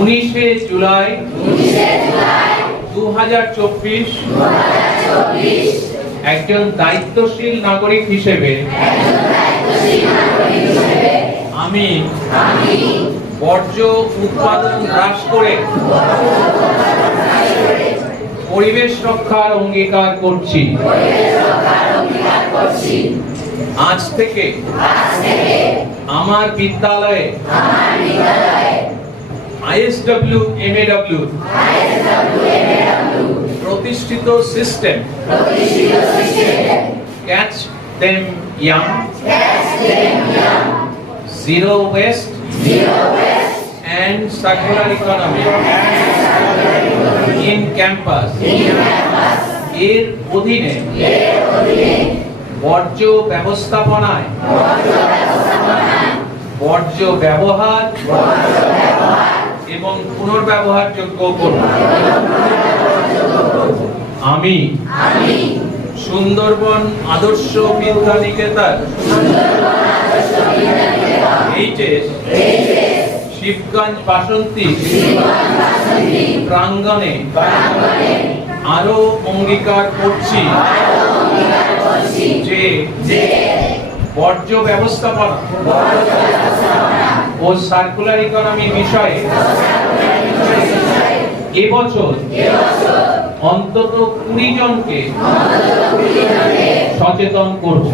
19শে জুলাই 2024 একজন দায়িত্বশীল নাগরিক হিসেবে আমি বর্জ্য উৎপাদন হ্রাস করে পরিবেশ রক্ষার অঙ্গীকার করছি। আজ থেকে আমার বিদ্যালয়ে ISW MAW প্রতিষ্ঠিত system catch them young, zero West and circular economy in campus এর অধীনে বর্জ্য ব্যবস্থাপনায় বর্জ্য ব্যবহার এবং পুনর্ব্যবহারযোগ্য করব। আমি সুন্দরবন আদর্শ বিদ্যানিকেতন HS শিবগঞ্জ বাসন্তী প্রাঙ্গণে আরো অঙ্গীকার করছি যে বর্জ্য ব্যবস্থাপনা ও সার্কুলার ইকোনমি বিষয়ে এবছর অন্তত 20 জনকে সচেতন করব।